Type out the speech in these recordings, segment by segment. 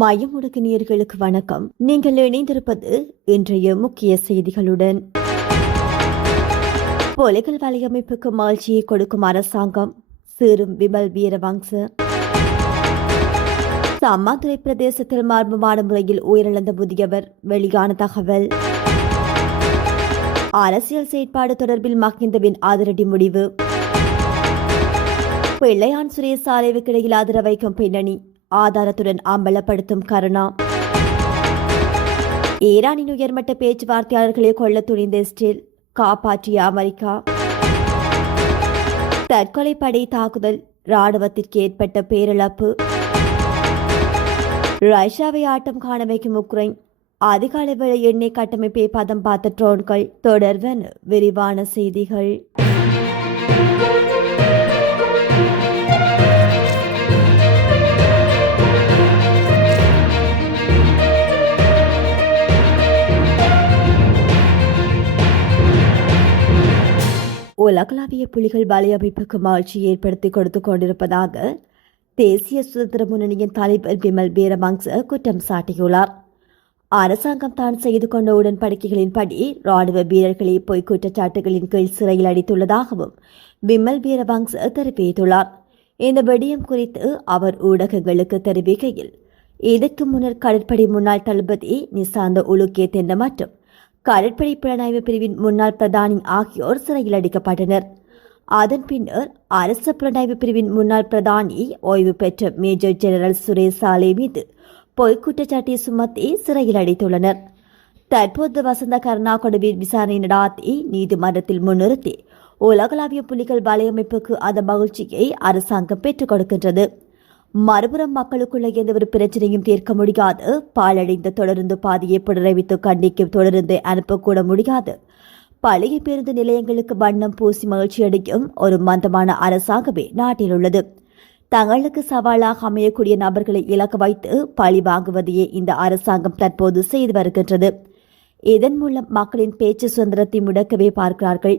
மையமுடுக்கு நேயர்களுக்கு வணக்கம். நீங்கள் இணைந்திருப்பது இன்றைய முக்கிய செய்திகளுடன். புலிகள் வலையமைப்புக்கு மாழ்ச்சியை கொடுக்கும் அரசாங்கம் சீரும் விமல் வீரவங்ச. சம்மாந்துறை பிரதேசத்தில் மர்மமான முறையில் உயிரிழந்த முதியவர் வெளியான தகவல். அரசியல் செயற்பாடு தொடர்பில் மஹிந்தவின் அதிரடி முடிவு. பிள்ளையான் சுரேஷ் ஆலைவுக்கிடையில் ஆதர வைக்கும் பின்னணி ஆதாரத்துடன் அம்பலப்படுத்தும் கருணா. ஈரானின் உயர்மட்ட பேச்சுவார்த்தையாளர்களை கொல்ல துணிந்த இஸ்ரேல், காப்பாற்றிய அமெரிக்கா. தற்கொலை படை தாக்குதல், ராணுவத்திற்கு ஏற்பட்ட பேரிழப்பு. ரஷ்யாவை ஆட்டம் காண வைக்கும் உக்ரைன், அதிகாலை வேளை எண்ணெய் கட்டமைப்பை பதம் பார்த்த ட்ரோன்கள். தொடர்வன விரிவான செய்திகள். உலகளாவிய புலிகள் வலையமைப்புக்கு மாழ்ச்சி ஏற்படுத்தி கொடுத்துக் கொண்டிருப்பதாக தேசிய சுதந்திர முன்னணியின் தலைவர் விமல் வீரவங்ச குற்றம் சாட்டியுள்ளார். அரசாங்கம் தான் செய்து கொண்ட உடன்படிக்கைகளின்படி ராணுவ வீரர்களை பொய் குற்றச்சாட்டுகளின் கீழ் சிறையில் அடைத்துள்ளதாகவும் விமல் வீரவங்ச தெரிவித்துள்ளார். இந்த விடயம் குறித்து அவர் ஊடகங்களுக்கு தெரிவிக்கையில், இதற்கு முன்னர் கடற்படை முன்னாள் தளபதி நிசாந்த உலுக்கே தென்ன மற்றும் கடற்படை புலனாய்வு பிரிவின் முன்னாள் பிரதானி ஆகியோர் சிறையில் அடைக்கப்பட்டனர். அதன் பின்னர் அரசு புலனாய்வு பிரிவின் முன்னாள் பிரதானி ஓய்வு பெற்ற மேஜர் ஜெனரல் சுரேஷ் சாலே மீது பொய்க் குற்றச்சாட்டை சுமத்தி சிறையில் அடைத்துள்ளனர். தற்போது வசந்த கருணாகொடவில் விசாரணை நடாத்தி நீதிமன்றத்தில் முன்னிறுத்தி உலகளாவிய புலிகள் வலையமைப்புக்கு அந்த மகிழ்ச்சியை அரசாங்கம் பெற்றுக் கொடுக்கின்றது. மறுபுறம் மக்களுக்குள்ள எந்த ஒரு பிரச்சனையும் தீர்க்க முடியாது, பாலடைந்த தொடர்ந்து பாதையை புனரமைத்து கண்டிக்கும் தொடர்ந்து அனுப்பக்கூட முடியாது, பழைய பேருந்து நிலையங்களுக்கு வண்ணம் பூசி மகிழ்ச்சி அடைக்கும் ஒரு மந்தமான அரசாங்கமே நாட்டில் உள்ளது. தங்களுக்கு சவாலாக அமையக்கூடிய நபர்களை இலக்கு வைத்து பழி வாங்குவதையே இந்த அரசாங்கம் தற்போது செய்து வருகின்றது. இதன் மூலம் மக்களின் பேச்சு சுதந்திரத்தை முடக்கவே பார்க்கிறார்கள்.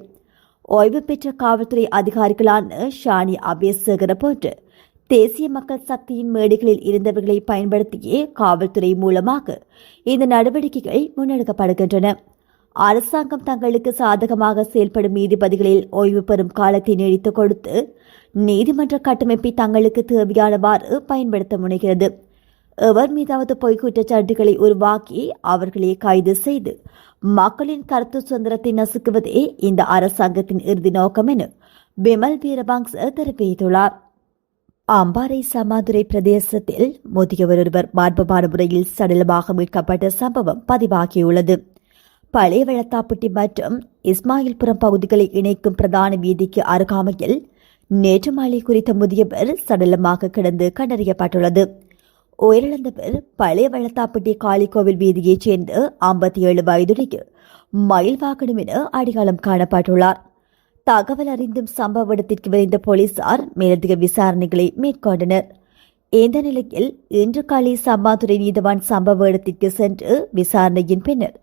ஓய்வு பெற்ற காவல்துறை அதிகாரிகளான ஷானி அபேசகர போன்று தேசிய மக்கள் சக்தியின் மேடைகளில் இருந்தவர்களை பயன்படுத்தியே காவல்துறை மூலமாக இந்த நடவடிக்கைகள் முன்னெடுக்கப்படுகின்றன. அரசாங்கம் தங்களுக்கு சாதகமாக செயல்படும் நீதிபதிகளில் ஓய்வு பெறும் காலத்தை நீடித்துக் கொடுத்து நீதிமன்ற கட்டமைப்பை தங்களுக்கு தேவையானவாறு பயன்படுத்த முனைகிறது. எவர் மீதாவது பொய் குற்றச்சாட்டுகளை உருவாக்கி அவர்களை கைது செய்து மக்களின் கருத்து சுதந்திரத்தை நசுக்குவதே இந்த அரசாங்கத்தின் இறுதி நோக்கம் என விமல் வீரவங்ச தெரிவித்துள்ளார். அம்பாறை சமாதுரை பிரதேசத்தில் முதியவர் ஒருவர் மர்மமான முறையில் சடலமாக மீட்கப்பட்ட சம்பவம் பதிவாகியுள்ளது. பழைய வெள்ளத்தாப்பட்டி மற்றும் இஸ்மாயில்புரம் பகுதிகளை இணைக்கும் பிரதான வீதிக்கு அருகாமையில் நேற்று மாலை குறித்த முதியவர் சடலமாக கிடந்து கண்டறியப்பட்டுள்ளது. உயிரிழந்தவர் பழைய வெள்ளத்தாப்பட்டி காளிக்கோவில் வீதியைச் சேர்ந்த 57 வயதுடைய மயில்வாகனம் என அடையாளம் காணப்பட்டுள்ளார். தகவல் அறிந்தும் சம்பவ இடத்திற்கு விரைந்த போலீசார் மேலதிக விசாரணைகளை மேற்கொண்டனர். இந்த நிலையில் இன்று காலை சம்மாதுரை நீதவான் சம்பவ இடத்திற்கு சென்று விசாரணையின் பின்னர்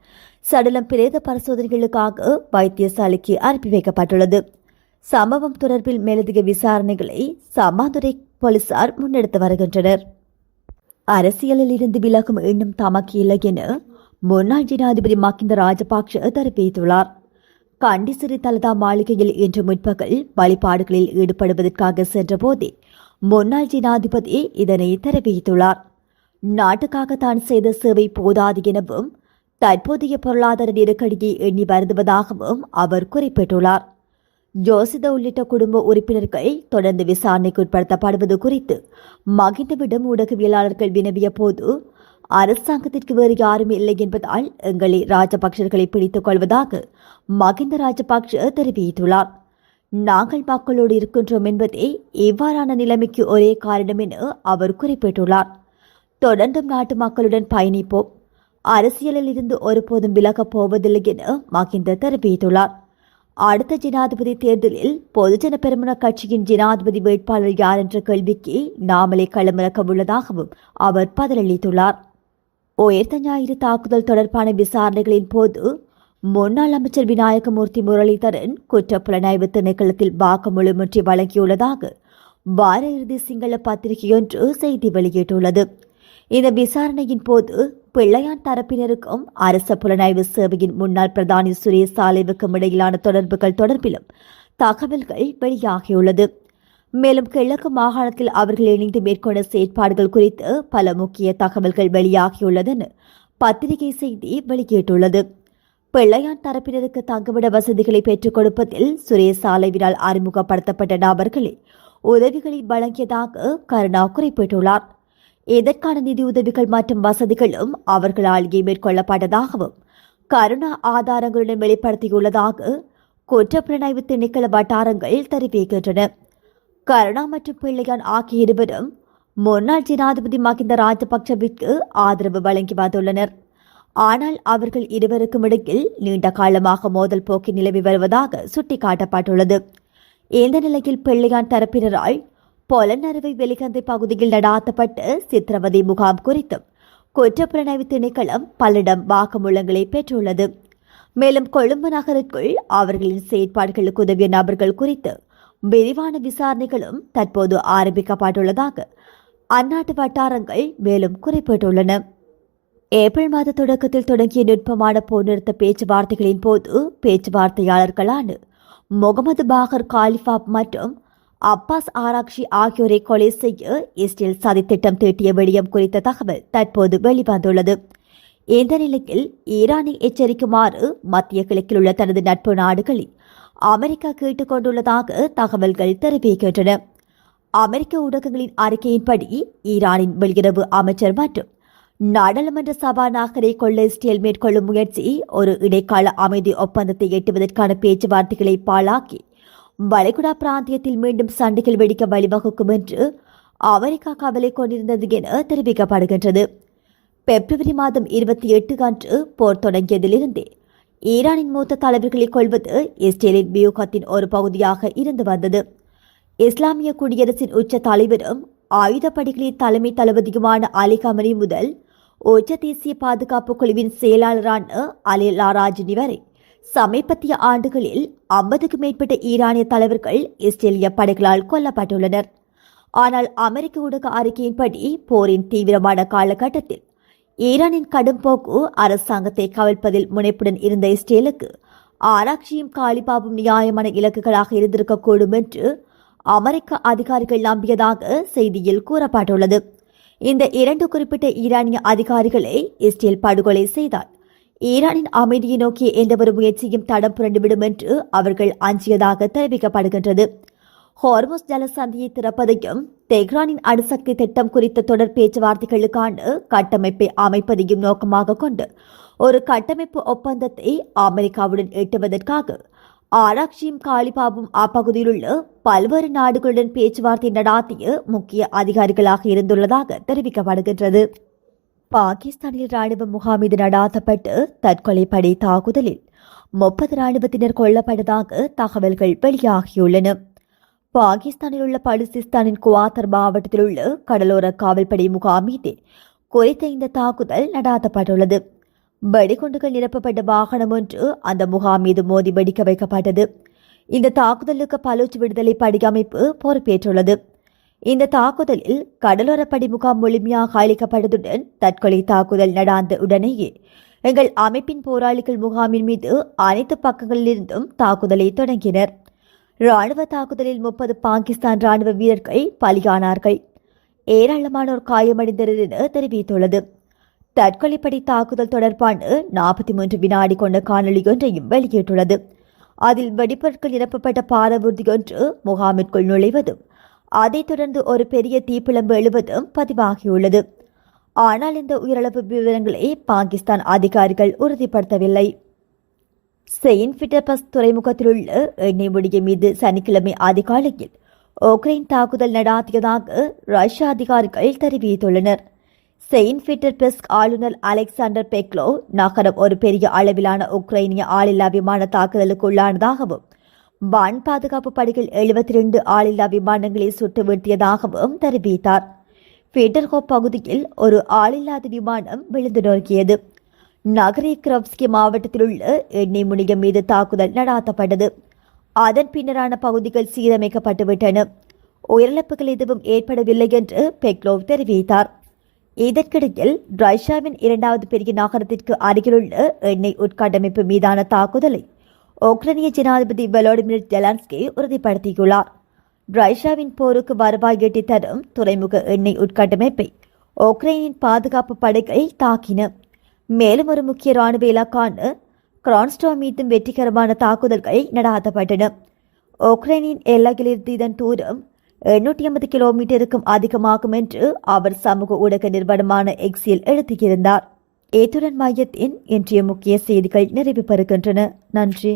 சடலம் பிரேத பரிசோதனைகளுக்காக வைத்தியசாலைக்கு அனுப்பி வைக்கப்பட்டுள்ளது. சம்பவம் தொடர்பில் மேலதிக விசாரணைகளை சம்மாதுரை போலீசார் முன்னெடுத்து வருகின்றனர். அரசியலில் இருந்து விலகும் எண்ணம் தமக்கு இல்லை என முன்னாள் ஜனாதிபதி மஹிந்த ராஜபக்ஷ தெரிவித்துள்ளார். கண்டி சிறி தலதா மாளிகையில் இன்று முற்பகல் வழிபாடுகளில் ஈடுபடுவதற்காக சென்றபோதே முன்னாள் ஜனாதிபதி இதனை தெரிவித்துள்ளார். நாட்டுக்காக தான் செய்த சேவை போதாது எனவும் தற்போதைய பொருளாதார நெருக்கடியை எண்ணி வருந்துவதாகவும் அவர் குறிப்பிட்டுள்ளார். ஜோசித உள்ளிட்ட குடும்ப உறுப்பினர்கள் தொடர்ந்து விசாரணைக்கு உட்படுத்தப்படுவது குறித்து மகிந்தவிடம் ஊடகவியலாளர்கள் வினவிய போது, அரசாங்கத்திற்கு வேறு யாரும் இல்லை என்பதால் எங்களை ராஜபக்சர்களை பிடித்துக் கொள்வதாக மகிந்த ராஜபக்ஷ தெரிவித்துள்ளார். நாங்கள் மக்களோடு இருக்கின்றோம் என்பதே இவ்வாறான நிலைமைக்கு ஒரே காரணம் என அவர் குறிப்பிட்டுள்ளார். தொடர்ந்தும் நாட்டு மக்களுடன் பயணிப்போம், அரசியலில் இருந்து ஒருபோதும் விலகப் போவதில்லை என மகிந்த தெரிவித்துள்ளார். அடுத்த ஜனாதிபதி தேர்தலில் பொதுஜன பெரமுன கட்சியின் ஜனாதிபதி வேட்பாளர் யார் என்ற கேள்விக்கு நாமளே களமிறக்க உள்ளதாகவும் அவர் பதிலளித்துள்ளார். உயர்த்த ஞாயிறு தாக்குதல் தொடர்பான விசாரணைகளின் போது முன்னாள் அமைச்சர் விநாயகமூர்த்தி முரளிதரன் குற்றப்புலனாய்வு திணைக்களத்தில் வாக்குமூலமொன்றை வழங்கியுள்ளதாக வார இறுதி சிங்கள பத்திரிகையொன்று செய்தி வெளியிட்டுள்ளது. இந்த விசாரணையின் போது பிள்ளையான் தரப்பினருக்கும் அரச புலனாய்வு சேவையின் முன்னாள் பிரதானி சுரேஷ் சாலைவுக்கும் இடையிலான தொடர்புகள் தொடர்பிலும் தகவல்கள் வெளியாகியுள்ளது. மேலும் கிழக்கு மாகாணத்தில் அவர்கள் இணைந்து மேற்கொண்ட செயற்பாடுகள் குறித்து பல முக்கிய தகவல்கள் வெளியாகியுள்ளதென பத்திரிகை செய்தி வெளியிட்டுள்ளது. பிள்ளையான் தரப்பினருக்கு தங்குமிட வசதிகளை பெற்றுக் கொடுப்பதில் சுரேஷ் சாலைவினால் அறிமுகப்படுத்தப்பட்ட நபர்களே உதவிகளை வழங்கியதாக கருணா குறிப்பிட்டுள்ளார். இதற்கான நிதியுதவிகள் மற்றும் வசதிகளும் அவர்களாலேயே மேற்கொள்ளப்பட்டதாகவும் கருணா ஆதாரங்களுடன் வெளிப்படுத்தியுள்ளதாக குற்றப்புலனாய்வு திணைக்கள வட்டாரங்கள் தெரிவிக்கின்றன. கருணா மற்றும் பிள்ளையான் ஆகிய இருவரும் முன்னாள் ஜனாதிபதி மகிந்த ராஜபக்சவிற்கு ஆதரவு வழங்கி வந்துள்ளனர். ஆனால் அவர்கள் இருவருக்கும் இடையில் நீண்ட காலமாக மோதல் போக்கி நிலவி வருவதாக சுட்டிக்காட்டப்பட்டுள்ளது. இந்த நிலையில் பிள்ளையான் தரப்பினரால் பொலனறுவை வெளிகந்தை பகுதியில் நடாத்தப்பட்ட சித்திரவதை முகாம் குறித்தும் குற்றப்புலனாய்வு திணைக்களம் பலரிடம் வாக்குமூலங்களை பெற்றுள்ளது. மேலும் கொழும்பு நகருக்குள் அவர்களின் செயற்பாடுகளுக்கு உதவிய நபர்கள் குறித்து விரிவான விசாரணைகளும் தற்போது ஆரம்பிக்கப்பட்டுள்ளதாக அந்நாட்டு வட்டாரங்கள் மேலும் குறிப்பிட்டுள்ளன. ஏப்ரல் மாத தொடக்கத்தில் தொடங்கிய நுட்பமான போர் நிறுத்த பேச்சுவார்த்தைகளின் போது பேச்சுவார்த்தையாளர்களான முகமது பாகர் காலிஃபாப் மற்றும் அப்பாஸ் ஆராக்ஷி ஆகியோரை கொலை செய்ய இஸ்ரேல் சதித்திட்டம் தீட்டிய விடயம் குறித்த தகவல் தற்போது வெளிவந்துள்ளது. இந்த நிலையில் ஈரானை எச்சரிக்குமாறு மத்திய கிழக்கில் உள்ள தனது நட்பு நாடுகளை அமெரிக்கா கேட்டுக் கொண்டுள்ளதாக தகவல்கள் தெரிவிக்கின்றன. அமெரிக்க ஊடகங்களின் அறிக்கையின்படி ஈரானின் வெளியுறவு அமைச்சர் மற்றும் நாடாளுமன்ற சபாநாயகரை கொள்ள இஸ்ரேல் மேற்கொள்ளும் முயற்சி ஒரு இடைக்கால அமைதி ஒப்பந்தத்தை எட்டுவதற்கான பேச்சுவார்த்தைகளை பாழாக்கி வளைகுடா பிராந்தியத்தில் மீண்டும் சண்டைகள் வெடிக்க வழிவகுக்கும் என்று அமெரிக்கா கவலை கொண்டிருந்தது என தெரிவிக்கப்படுகின்றது. பிப்ரவரி மாதம் 28 அன்று போர் தொடங்கியதிலிருந்தே ஈரானின் மூத்த தலைவர்களை கொள்வது இஸ்ரேலின் வியூகத்தின் ஒரு பகுதியாக இருந்து வந்தது. இஸ்லாமிய குடியரசின் உச்ச தலைவரும் ஆயுதப்படைகளின் தலைமை தளபதியுமான அலி கமனி முதல் உச்ச தேசிய பாதுகாப்பு குழுவின் செயலாளரான அலி லாராஜினி வரை சமீபத்திய ஆண்டுகளில் 50க்கும் மேற்பட்ட ஈரானிய தலைவர்கள் இஸ்ரேலிய படைகளால் கொல்லப்பட்டுள்ளனர். ஆனால் அமெரிக்க ஊடக அறிக்கையின்படி போரின் தீவிரமான காலகட்டத்தில் ஈரானின் கடும் போக்கு அரசாங்கத்தை கவிழ்ப்பதில் முனைப்புடன் இருந்த இஸ்ரேலுக்கு ஆராய்ச்சியும் காலிபாபும் நியாயமான இலக்குகளாக இருந்திருக்கக்கூடும் என்று அமெரிக்க அதிகாரிகள் நம்பியதாக செய்தியில் கூறப்பட்டுள்ளது. இந்த 2 குறிப்பிட்ட ஈரானிய அதிகாரிகளை இஸ்ரேல் படுகொலை செய்தால் ஈரானின் அமைதியை நோக்கிய எந்தவொரு முயற்சியும் தடம் புரண்டுவிடும் என்று அவர்கள் அஞ்சியதாக தெரிவிக்கப்படுகின்றது. ஹார்முஸ் ஜலசந்தியை திறப்பதையும் தெஹ்ரானின் அணுசக்தி திட்டம் குறித்த தொடர் பேச்சுவார்த்தைகளுக்கான கட்டமைப்பை அமைப்பதையும் நோக்கமாக கொண்டு ஒரு கட்டமைப்பு ஒப்பந்தத்தை அமெரிக்காவுடன் எட்டுவதற்காக ஆராக்ஷியும் காலிபாபும் அப்பகுதியில் உள்ள பல்வேறு நாடுகளுடன் பேச்சுவார்த்தை நடாத்திய முக்கிய அதிகாரிகளாக இருந்துள்ளதாக தெரிவிக்கப்படுகின்றது. பாகிஸ்தானில் ராணுவ முகாம் மீது நடாத்தப்பட்டு தற்கொலை படை தாக்குதலில் 30 ராணுவத்தினர் கொல்லப்பட்டதாக தகவல்கள் வெளியாகியுள்ளன. பாகிஸ்தானில் உள்ள பலுசிஸ்தானின் குவாத்தர் மாவட்டத்தில் உள்ள கடலோர காவல்படை முகாம் மீது குறித்த இந்த தாக்குதல் நடாத்தப்பட்டுள்ளது. வெடிகுண்டுகள் நிரப்பப்பட்ட வாகனம் ஒன்று அந்த முகாம் மீது மோதி வெடிக்க வைக்கப்பட்டது. இந்த தாக்குதலுக்கு பலூச் விடுதலை படை அமைப்பு பொறுப்பேற்றுள்ளது. இந்த தாக்குதலில் கடலோரப்படை முகாம் முழுமையாக அழிக்கப்பட்டதுடன் தற்கொலை தாக்குதல் நடாந்த உடனேயே எங்கள் அமைப்பின் போராளிகள் முகாமின் மீது அனைத்து பக்கங்களிலிருந்தும் தாக்குதலை தொடங்கினர். ராணுவ தாக்குதலில் 30 பாகிஸ்தான் ராணுவ வீரர்கள் பலியானார்கள். ஏராளமானோர் காயமடைந்தனர் என தெரிவித்துள்ளது. தற்கொலைப்படை தாக்குதல் தொடர்பான 43 வினாடி கொண்ட காணொலி ஒன்றையும் வெளியிட்டுள்ளது. அதில் வெடிப்பொருட்கள் நிரப்பப்பட்ட பாரவூர்தி ஒன்று முகாமிற்குள் நுழைவதும் அதைத் தொடர்ந்து ஒரு பெரிய தீப்பிழம்பு எழுவதும் பதிவாகியுள்ளது. ஆனால் இந்த உயிரிழப்பு விவரங்களை பாகிஸ்தான் அதிகாரிகள் உறுதிப்படுத்தவில்லை. செயின்ட் பீட்டர்ஸ்பர்க் துறைமுகத்தில் உள்ள எண்ணெய் முடிய மீது சனிக்கிழமை அதிகாலையில் உக்ரைன் தாக்குதல் நடாத்தியதாக ரஷ்ய அதிகாரிகள் தெரிவித்துள்ளனர். செயின்ட் பீட்டர்ஸ்பர்க் ஆளுநர் அலெக்சாண்டர் பெக்லோ நகரம் ஒரு பெரிய அளவிலான உக்ரைனிய ஆளில்லா விமான தாக்குதலுக்கு உள்ளானதாகவும் வான் பாதுகாப்பு படைகள் 72 ஆளில்லா விமானங்களை சுட்டு வீழ்த்தியதாகவும் தெரிவித்தார். பீட்டர்ஹோப் பகுதியில் ஒரு ஆளில்லாத விமானம் விழுந்து நொறுக்கியது. நகரி கிரவ்ஸ்கி மாவட்டத்தில் உள்ள எண்ணெய் முனையம் மீது தாக்குதல் நடாத்தப்பட்டது. அதன் பின்னரான பகுதிகள் சீரமைக்கப்பட்டுவிட்டன. உயிரிழப்புகள் எதுவும் ஏற்படவில்லை என்று பெக்லோவ் தெரிவித்தார். இதற்கிடையில் ரஷ்யாவின் இரண்டாவது பெரிய நகரத்திற்கு அருகிலுள்ள எண்ணெய் உட்கட்டமைப்பு மீதான தாக்குதலை உக்ரைனிய ஜனாதிபதி வலோடிமிர் ஜெலன்ஸ்கி உறுதிப்படுத்தியுள்ளார். ரஷ்யாவின் போருக்கு வருவாய் ஈட்டி தரும் துறைமுக எண்ணெய் உட்கட்டமைப்பை உக்ரைனின் பாதுகாப்பு படைகள் தாக்கின. மேலும் ஒரு முக்கிய ராணுவ இலக்கான கிரான்ஸ்டோ மீதும் வெற்றிகரமான தாக்குதல்கள் நடாத்தப்பட்டன. உக்ரைனின் எல்லையிலிருந்து இதன் தூரம் 850 கிலோமீட்டருக்கும் அதிகமாகும் என்று அவர் சமூக ஊடக நிறுவனமான எக்ஸில் எழுதியிருந்தார். இத்துடன் மையத்தின் இன்றைய முக்கிய செய்திகள் நிறைவு பெறுகின்றன. நன்றி.